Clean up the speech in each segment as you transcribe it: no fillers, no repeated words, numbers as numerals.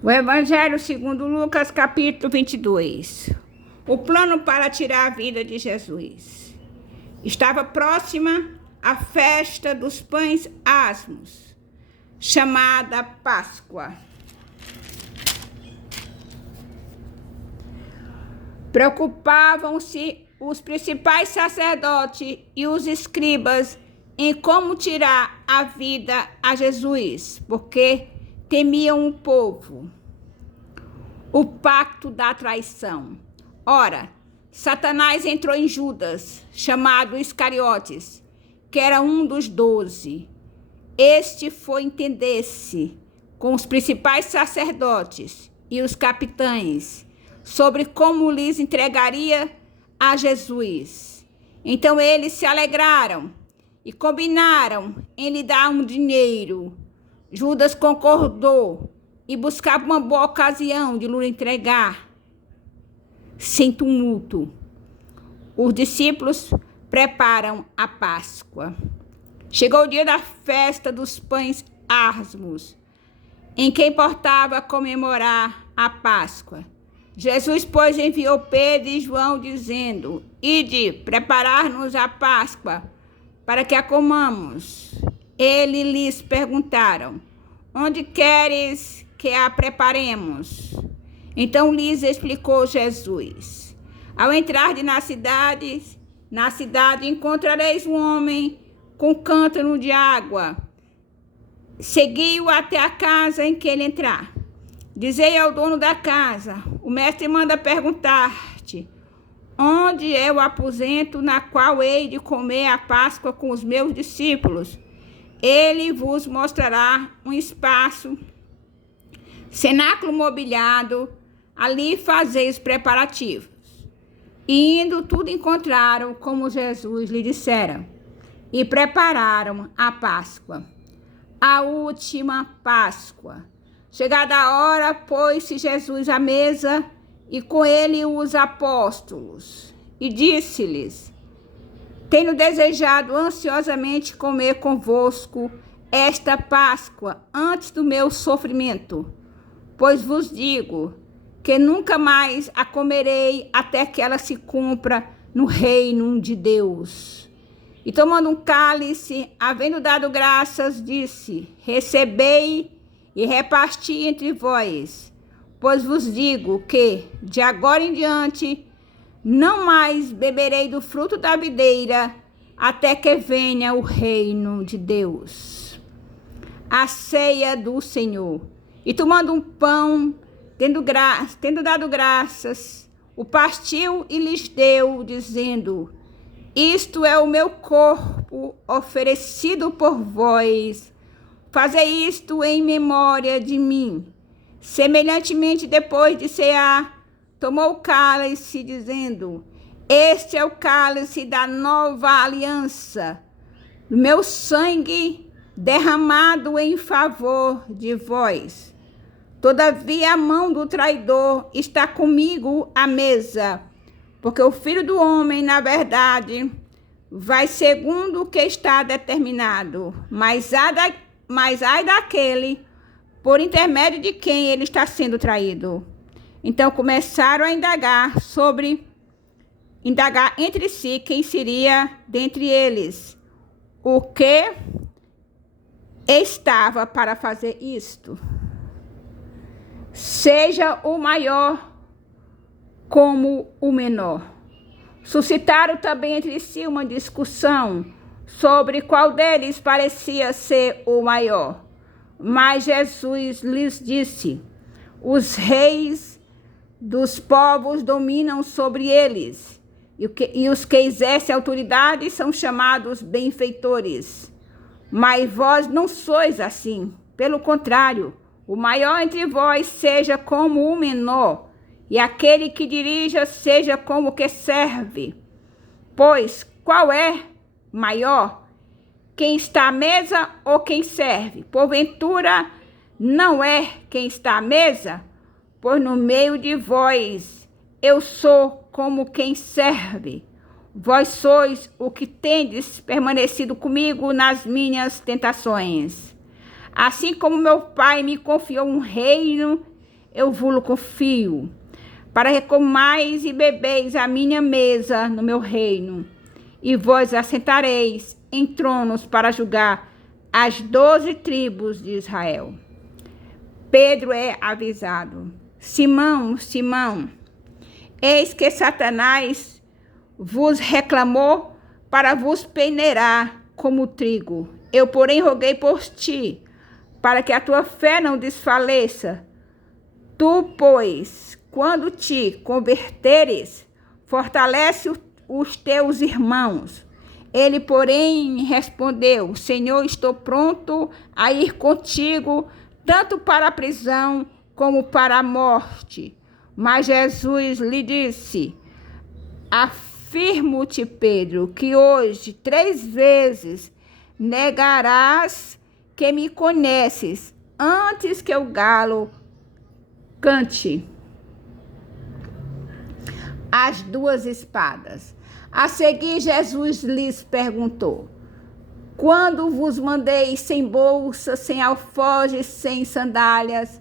O Evangelho segundo Lucas, capítulo 22. O plano para tirar a vida de Jesus. Estava próxima a festa dos pães asmos, chamada Páscoa. Preocupavam-se os principais sacerdotes e os escribas em como tirar a vida a Jesus, porque temiam o povo. O pacto da traição. Ora, Satanás entrou em Judas, chamado Iscariotes, que era um dos 12. Este foi entender-se com os principais sacerdotes e os capitães sobre como lhes entregaria a Jesus. Então eles se alegraram e combinaram em lhe dar um dinheiro. Judas concordou e buscava uma boa ocasião de lhe entregar sem tumulto. Os discípulos preparam a Páscoa. Chegou o dia da festa dos pães asmos, em que importava comemorar a Páscoa. Jesus, pois, enviou Pedro e João, dizendo: Ide preparar-nos a Páscoa, para que a comamos. Eles lhes perguntaram: Onde queres que a preparemos? Então lhes explicou Jesus: Ao entrar na cidade encontrareis um homem com cântaro de água. Segui-o até a casa em que ele entrar. Dizei ao dono da casa: O mestre manda perguntar-te: Onde é o aposento na qual hei de comer a Páscoa com os meus discípulos? Ele vos mostrará um espaço, cenáculo mobiliado, ali fazeis os preparativos. E indo, tudo encontraram como Jesus lhe dissera, e prepararam a Páscoa, a última Páscoa. Chegada a hora, pôs-se Jesus à mesa, e com ele os apóstolos, e disse-lhes: Tenho desejado ansiosamente comer convosco esta Páscoa antes do meu sofrimento, pois vos digo que nunca mais a comerei até que ela se cumpra no reino de Deus. E tomando um cálice, havendo dado graças, disse: Recebei e reparti entre vós, pois vos digo que, de agora em diante, não mais beberei do fruto da videira, até que venha o reino de Deus. A ceia do Senhor. E tomando um pão, tendo dado graças, o partiu e lhes deu, dizendo: Isto é o meu corpo oferecido por vós. Fazei isto em memória de mim. Semelhantemente, depois de cear, tomou o cálice, dizendo: Este é o cálice da nova aliança, meu sangue derramado em favor de vós. Todavia a mão do traidor está comigo à mesa, porque o Filho do Homem, na verdade, vai segundo o que está determinado, mas ai daquele por intermédio de quem ele está sendo traído. Então começaram a indagar entre si quem seria dentre eles o que estava para fazer isto. Seja o maior como o menor. Suscitaram também entre si uma discussão sobre qual deles parecia ser o maior. Mas Jesus lhes disse: Os reis dos povos dominam sobre eles, e os que exercem autoridade são chamados benfeitores. Mas vós não sois assim. Pelo contrário, o maior entre vós seja como o menor, e aquele que dirija seja como o que serve. Pois qual é maior? Quem está à mesa ou quem serve? Porventura, não é quem está à mesa? Pois no meio de vós eu sou como quem serve. Vós sois o que tendes permanecido comigo nas minhas tentações. Assim como meu Pai me confiou um reino eu vos confio, para que comais e bebeis a minha mesa no meu reino, e vós assentareis em tronos para julgar as 12 tribos de Israel. Pedro é avisado: Simão, Simão, eis que Satanás vos reclamou para vos peneirar como trigo. Eu, porém, roguei por ti, para que a tua fé não desfaleça. Tu, pois, quando te converteres, fortalece os teus irmãos. Ele, porém, respondeu: Senhor, estou pronto a ir contigo, tanto para a prisão como para a morte. Mas Jesus lhe disse: Afirmo-te, Pedro, que hoje 3 vezes negarás que me conheces, antes que o galo cante. As 2 espadas. A seguir, Jesus lhes perguntou: Quando vos mandei sem bolsa, sem alforjes, sem sandálias,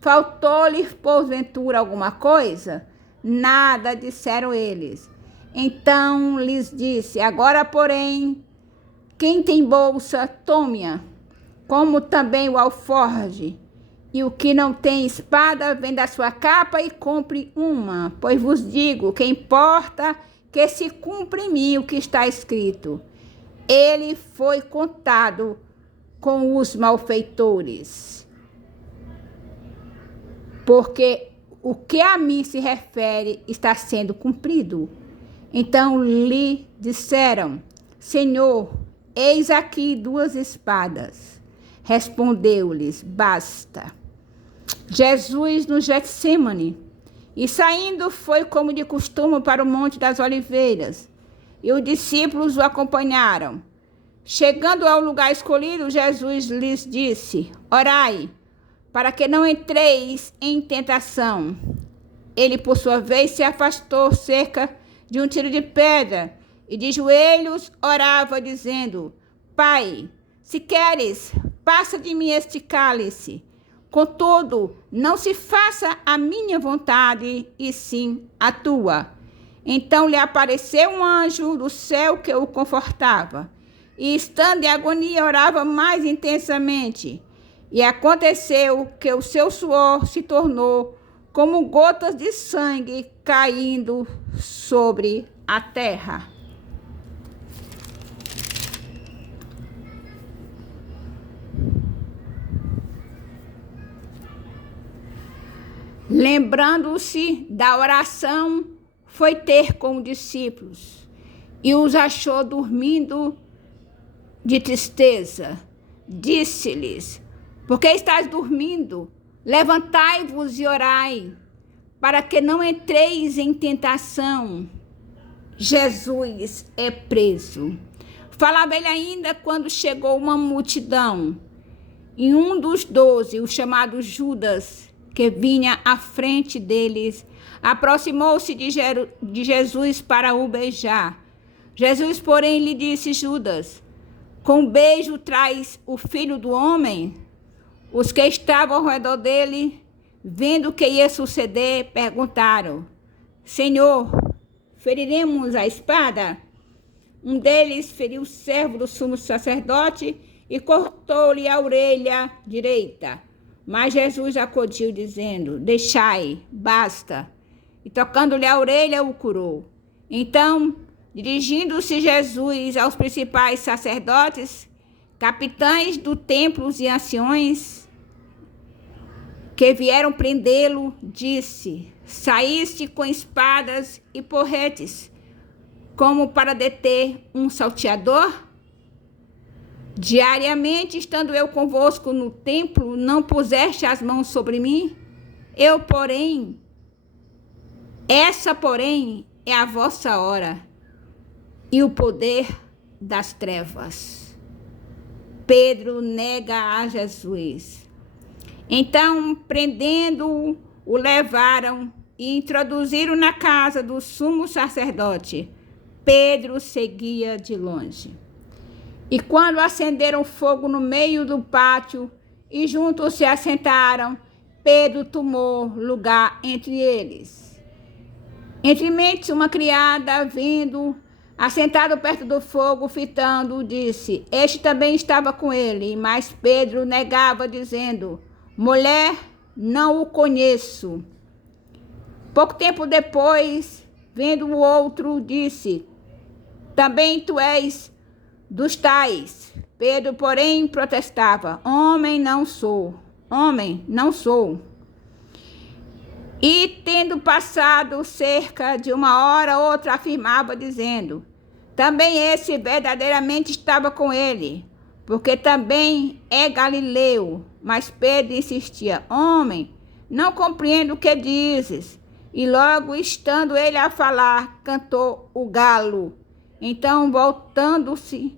faltou-lhe porventura alguma coisa? Nada, disseram eles. Então lhes disse: Agora, porém, quem tem bolsa, tome-a, como também o alforje. E o que não tem espada, venda a sua capa e compre uma. Pois vos digo que importa que se cumpra em mim o que está escrito: Ele foi contado com os malfeitores. Porque o que a mim se refere está sendo cumprido. Então lhe disseram: Senhor, eis aqui 2 espadas. Respondeu-lhes: Basta. Jesus no Getsêmani. E saindo foi como de costume para o Monte das Oliveiras. E os discípulos o acompanharam. Chegando ao lugar escolhido, Jesus lhes disse: Orai, para que não entreis em tentação. Ele, por sua vez, se afastou cerca de um tiro de pedra e de joelhos orava, dizendo: Pai, se queres, passa de mim este cálice. Contudo, não se faça a minha vontade, e sim a tua. Então lhe apareceu um anjo do céu que o confortava. E estando em agonia, orava mais intensamente. E aconteceu que o seu suor se tornou como gotas de sangue caindo sobre a terra. Lembrando-se da oração, foi ter com os discípulos e os achou dormindo de tristeza. Disse-lhes: Por que estáis dormindo? Levantai-vos e orai, para que não entreis em tentação. Jesus é preso. Falava ele ainda quando chegou uma multidão. E um dos 12, o chamado Judas, que vinha à frente deles, aproximou-se de Jesus para o beijar. Jesus, porém, lhe disse: Judas, com beijo traz o Filho do Homem? Os que estavam ao redor dele, vendo o que ia suceder, perguntaram: Senhor, feriremos a espada? Um deles feriu o servo do sumo sacerdote e cortou-lhe a orelha direita. Mas Jesus acudiu, dizendo: Deixai, basta. E tocando-lhe a orelha, o curou. Então, dirigindo-se Jesus aos principais sacerdotes, capitães do templo e anciões que vieram prendê-lo, disse: Saíste com espadas e porretes, como para deter um salteador? Diariamente, estando eu convosco no templo, não puseste as mãos sobre mim? Essa, porém, é a vossa hora e o poder das trevas. Pedro nega a Jesus. Então, prendendo-o, o levaram e introduziram na casa do sumo sacerdote. Pedro seguia de longe. E quando acenderam fogo no meio do pátio e juntos se assentaram, Pedro tomou lugar entre eles. Entre mentes, uma criada, vindo, assentado perto do fogo, fitando, disse: Este também estava com ele. Mas Pedro negava, dizendo: Mulher, não o conheço. Pouco tempo depois, vendo o outro, disse: Também tu és dos tais. Pedro, porém, protestava: Homem, não sou. Homem, não sou. E, tendo passado cerca de uma hora, outra afirmava, dizendo: Também esse verdadeiramente estava com ele, porque também é galileu. Mas Pedro insistia: Homem, não compreendo o que dizes. E logo, estando ele a falar, cantou o galo. Então, voltando-se,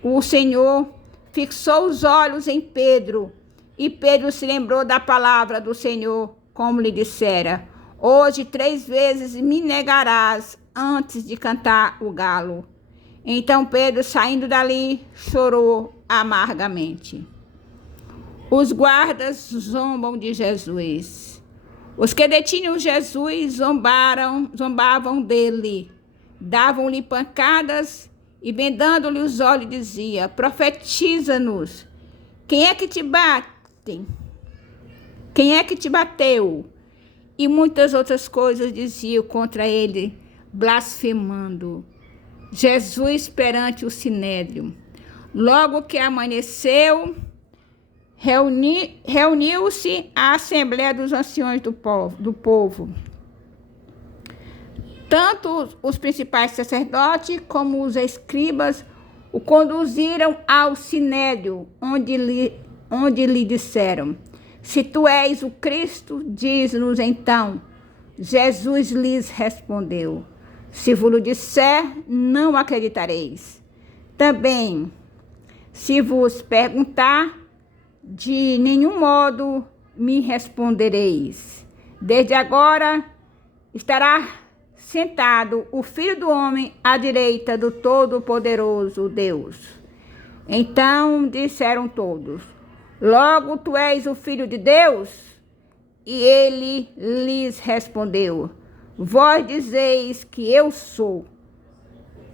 o Senhor fixou os olhos em Pedro, e Pedro se lembrou da palavra do Senhor, como lhe dissera: Hoje 3 vezes me negarás antes de cantar o galo. Então Pedro, saindo dali, chorou amargamente. Os guardas zombam de Jesus. Os que detinham Jesus zombavam dele, davam-lhe pancadas e, vendando-lhe os olhos, dizia: Profetiza-nos. Quem é que te bate? Quem é que te bateu? E muitas outras coisas diziam contra ele, blasfemando. Jesus perante o sinédrio. Logo que amanheceu, reuniu-se a assembleia dos anciões do povo. Tanto os principais sacerdotes como os escribas o conduziram ao sinédrio, onde lhe disseram: Se tu és o Cristo, diz-nos então. Jesus lhes respondeu: Se vos disser, não acreditareis. Também, se vos perguntar, de nenhum modo me respondereis. Desde agora estará sentado o Filho do Homem à direita do Todo-Poderoso Deus. Então disseram todos: Logo tu és o Filho de Deus? E ele lhes respondeu: Vós dizeis que eu sou.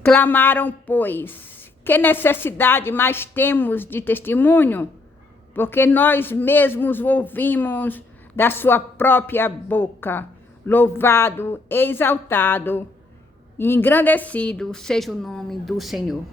Clamaram, pois: Que necessidade mais temos de testemunho? Porque nós mesmos ouvimos da sua própria boca. Louvado, exaltado e engrandecido seja o nome do Senhor.